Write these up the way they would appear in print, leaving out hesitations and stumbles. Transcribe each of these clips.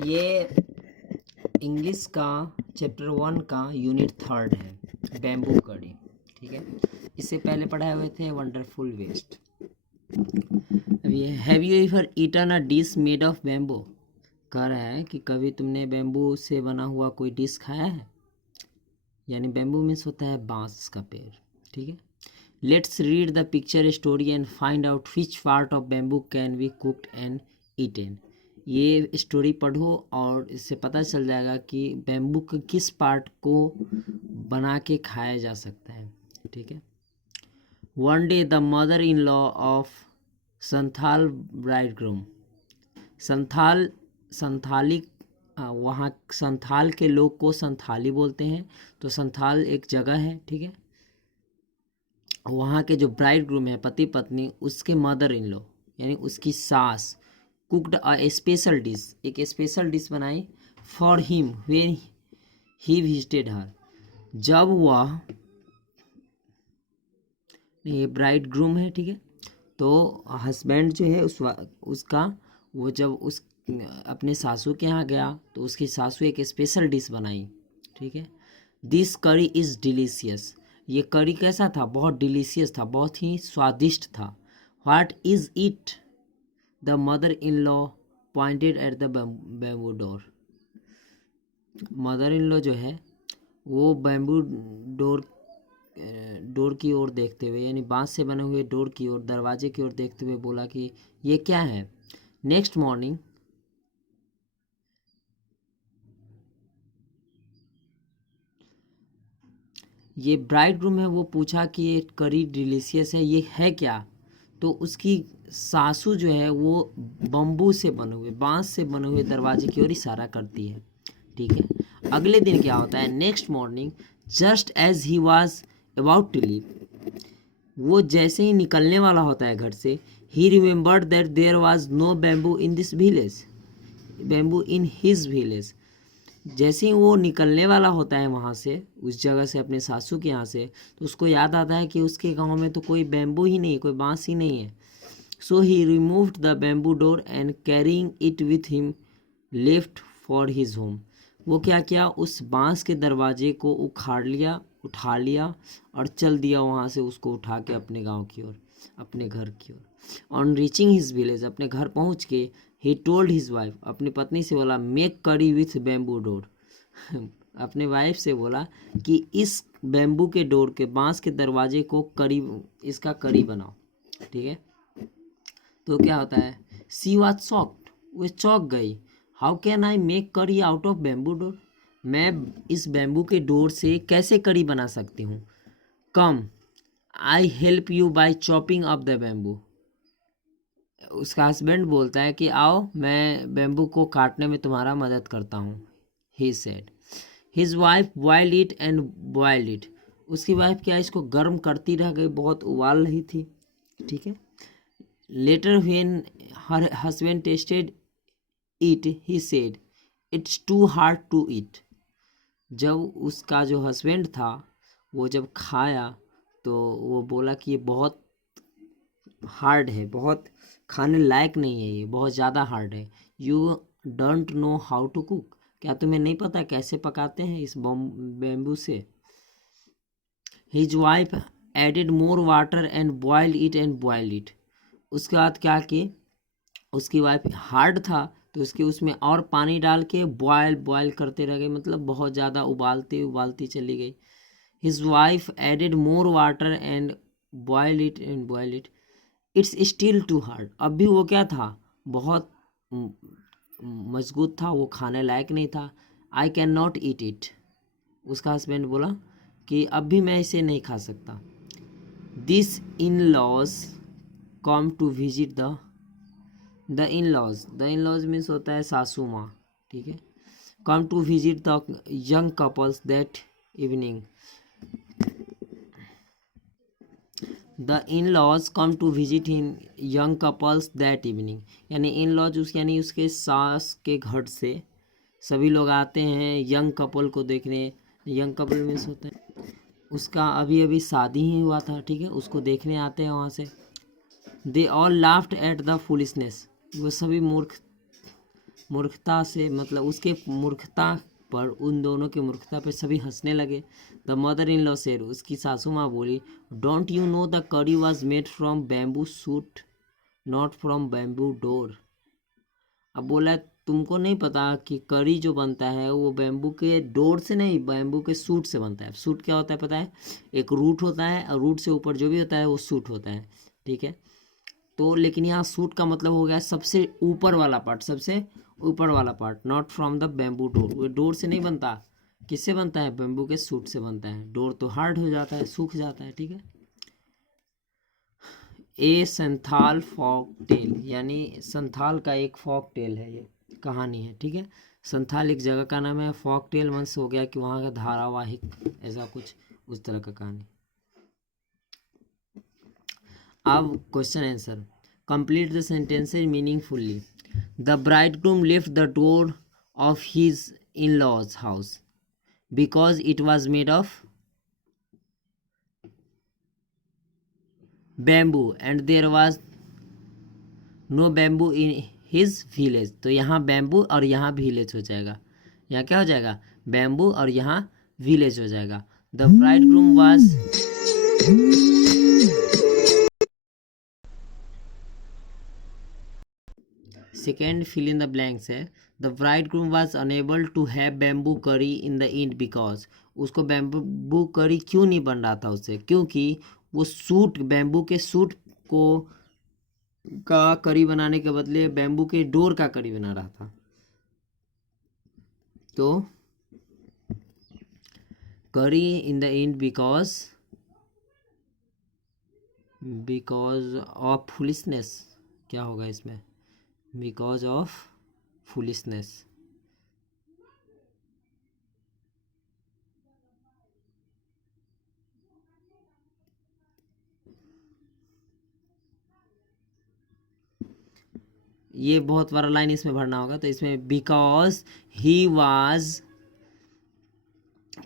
ये इंग्लिश का चैप्टर 1 का यूनिट 3 है, बैम्बू कड़ी। ठीक है, इससे पहले पढ़ाए हुए थे वंडरफुल वेस्ट। अब ये have you ever eaten a dish made of bamboo, कह रहा है कि कभी तुमने बैम्बू से बना हुआ कोई डिश खाया है। यानी बैम्बू मीन्स होता है बांस का पेड़। ठीक है, let's read the picture story and find out which part of bamboo can be cooked and eaten. ये स्टोरी पढ़ो और इससे पता चल जाएगा कि बैम्बू के किस पार्ट को बना के खाया जा सकता है। ठीक है, one day the mother in law of Santhal bridegroom, Santhali वहाँ संथाल के लोग को संथाली बोलते हैं। तो संथाल एक जगह है। ठीक है, वहाँ के जो ब्राइड ग्रूम है, पति पत्नी, उसके मदर इन लॉ यानी उसकी सास कुकड अ स्पेशल डिश, एक स्पेशल डिश बनाई for him when he visited her, जब वह, ये ब्राइड ग्रूम है। ठीक है, तो हस्बैंड जो है उसका वो जब उस अपने सासू के यहाँ गया तो उसकी सासू एक स्पेशल डिश बनाई। ठीक है, दिस करी इज़ डिलीशियस, ये करी कैसा था, बहुत डिलीशियस था, बहुत ही स्वादिष्ट था। What is it, the mother in law pointed at the bamboo door, mother in law जो है वो बैम्बू डोर की ओर देखते हुए, यानी बांस से बने हुए डोर की ओर, दरवाजे की ओर देखते हुए बोला कि ये क्या है। नेक्स्ट मॉर्निंग ये ब्राइड ग्रूम है, वो पूछा कि ये करी डिलीशियस है, ये है क्या। तो उसकी सासू जो है वो बम्बू से बने हुए, बांस से बने हुए दरवाजे की ओर इशारा करती है। ठीक है, अगले दिन क्या होता है, next morning just as he was about to leave, वो जैसे ही निकलने वाला होता है घर से, he remembered that there was no bamboo in this village, bamboo in his village. जैसे ही वो निकलने वाला होता है वहाँ से, उस जगह से, अपने सासू के यहाँ से, तो उसको याद आता है कि उसके गांव में तो कोई बैम्बू ही नहीं, कोई बांस ही नहीं है। So he removed the bamboo door and carrying it with him left for his home, वो क्या किया, उस बांस के दरवाजे को उखाड़ लिया, उठा लिया और चल दिया वहाँ से, उसको उठा के अपने गांव की ओर, अपने घर की ओर। ऑन रीचिंग हिज विलेज, अपने घर पहुँच के, ही टोल्ड हिज वाइफ, अपनी पत्नी से बोला, मेक करी विथ बैम्बू डोर, अपने वाइफ से बोला कि इस बैम्बू के डोर के, बांस के दरवाजे को करी, इसका करी बनाओ। ठीक है, तो क्या होता है, सी वॉज शॉक्ड, वो चौंक गई। हाउ कैन आई मेक करी आउट ऑफ बैम्बू डोर, मैं इस बैम्बू के डोर से कैसे करी बना सकती हूँ। Come I help you by chopping up the bamboo, उसका हस्बैंड बोलता है कि आओ मैं बैम्बू को काटने में तुम्हारा मदद करता हूँ। He said, his wife boiled it and boiled it, उसकी वाइफ क्या इसको गर्म करती रह गई, बहुत उबाल रही थी। ठीक है, later when her husband tasted it he said it's too hard to eat, जब उसका जो हस्बैंड था वो जब खाया तो वो बोला कि ये बहुत हार्ड है, बहुत खाने लायक नहीं है, ये बहुत ज़्यादा हार्ड है। You don't know how to cook, क्या तुम्हें नहीं पता कैसे पकाते हैं इस बैम्बू से। His wife added more water and boiled it and boiled it, उसके बाद क्या कि उसकी वाइफ हार्ड था तो उसके उसमें और पानी डाल के बॉयल करते रह गए, मतलब बहुत ज़्यादा उबालती चली गई। His wife added more water and boil it and boil it, it's still too hard, अब भी वो क्या था, बहुत मजबूत था, वो खाने लायक नहीं था। I can not eat it, उसका हस्बैंड बोला कि अब भी मैं इसे नहीं खा सकता। This in laws come to visit the in laws means होता है सासू माँ। ठीक है, come to visit the young couples that evening, the in laws come to visit in young couples that evening, यानी इन लॉज यानी उसके सास के घर से सभी लोग आते हैं यंग कपल को देखने। यंग कपल मीन्स होता है उसका अभी अभी शादी ही हुआ था। ठीक है, उसको देखने आते हैं वहाँ से। They all laughed at the foolishness, वो सभी मूर्ख मूर्खता से मतलब उसके मूर्खता पर, उन दोनों के मूर्खता पर सभी हंसने लगे। The mother in law said, उसकी सासू माँ बोली, डोंट यू नो द करी was made from bamboo suit not from bamboo door. अब बोला तुमको नहीं पता कि करी जो बनता है वो बैम्बू के डोर से नहीं, बैम्बू के सूट से बनता है। सूट क्या होता है पता है? एक रूट होता है और रूट से ऊपर जो भी होता है वो सूट होता है, ठीक है। तो लेकिन यहाँ सूट का मतलब हो गया सबसे ऊपर वाला पार्ट, सबसे ऊपर वाला part, not from the bamboo door. वो डोर से नहीं बनता, किससे बनता है? बैम्बू के सूट से बनता है। डोर तो हार्ड हो जाता है, सूख जाता है, ठीक है। ए संथाल फॉक टेल, यानी संथाल का एक फॉक टेल है, ये कहानी है, ठीक है। संथाल एक जगह का नाम है, फॉक टेल मंस हो गया कि वहाँ का धारावाहिक, ऐसा कुछ उस तरह का कहानी। अब question answer, complete the sentences meaningfully. The bridegroom left the door of his in laws house because it was made of bamboo and there was no bamboo in his village. तो यहाँ बैम्बू और यहाँ village हो जाएगा, यहाँ क्या हो जाएगा? बैम्बू और यहाँ विलेज हो जाएगा। The bridegroom was, second fill in the blanks है, the bridegroom was unable to have bamboo curry in the end because, उसको बैम्बू करी क्यों नहीं बन रहा था उससे? क्योंकि वो सूट, बैम्बू के सूट को का करी बनाने के बदले बैम्बू के डोर का करी बना रहा था। तो curry in the end because of foolishness, क्या होगा इसमें? Because of foolishness. ये बहुत बड़ा लाइन इसमें भरना होगा, तो इसमें because he was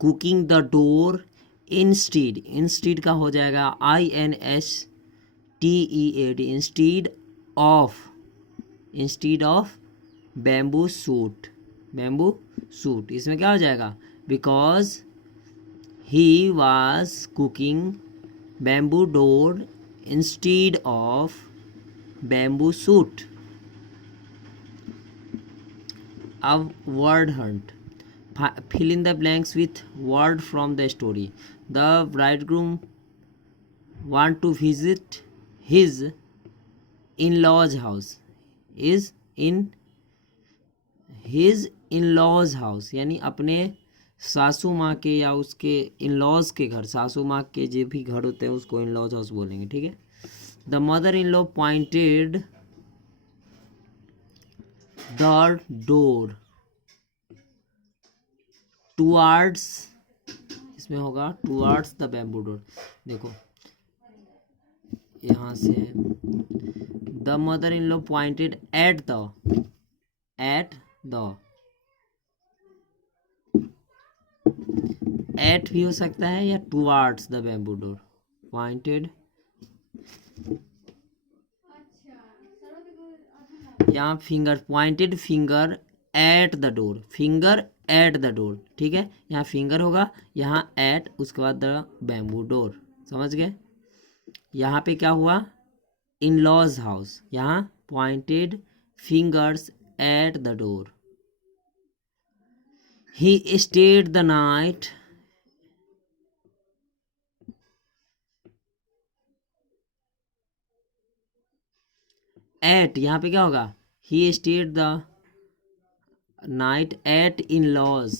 cooking the door instead, instead का हो जाएगा INSTEAD, instead of bamboo shoot, bamboo shoot. इसमें क्या हो जाएगा? Because he was cooking bamboo door instead of bamboo shoot. अब word hunt, fill in the blanks with word from the story. The bridegroom want to visit his in-laws house, is in his in-laws house, यानी अपने सासू माँ के या उसके in-laws के घर, सासू माँ के जो भी घर होते हैं उसको इन-लॉज हाउस बोलेंगे, ठीक है। The mother in law pointed the door towards, इसमें होगा टुवार्ड्स द बैम्बू डोर। देखो यहाँ से the mother in law pointed at the at भी हो सकता है या towards the bamboo door, pointed, यहाँ finger, pointed finger at the door, finger at the door, ठीक है। यहाँ फिंगर होगा, यहाँ एट, उसके बाद द बैम्बू डोर, समझ गए। यहाँ पे क्या हुआ? इन लॉज हाउस, यहाँ pointed fingers at the door. He stayed the night, at, यहाँ पे क्या होगा? He stayed the night at in laws,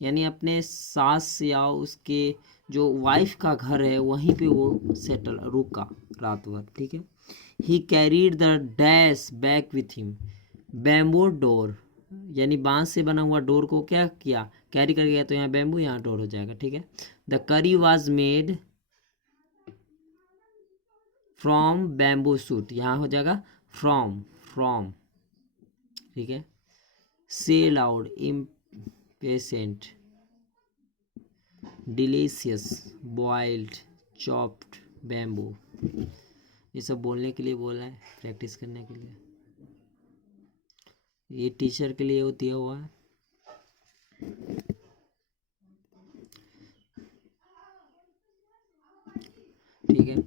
यानी अपने सास या उसके जो वाइफ का घर है वहीं पे वो सेटल रुका रात भर, ठीक है। He carried the dash back with him, bamboo door, यानी बांस से बना हुआ डोर को क्या किया? कैरी कर गया, तो यहाँ बैम्बू, यहाँ डोर हो जाएगा, ठीक है। द करी was made from bamboo suit, यहाँ हो जाएगा फ्रॉम, ठीक है। से loud impatient, delicious, boiled, chopped, bamboo, ये सब बोलने के लिए बोला है, प्रैक्टिस करने के लिए। ये टीचर के लिए वो दिया हुआ है। ठीक है।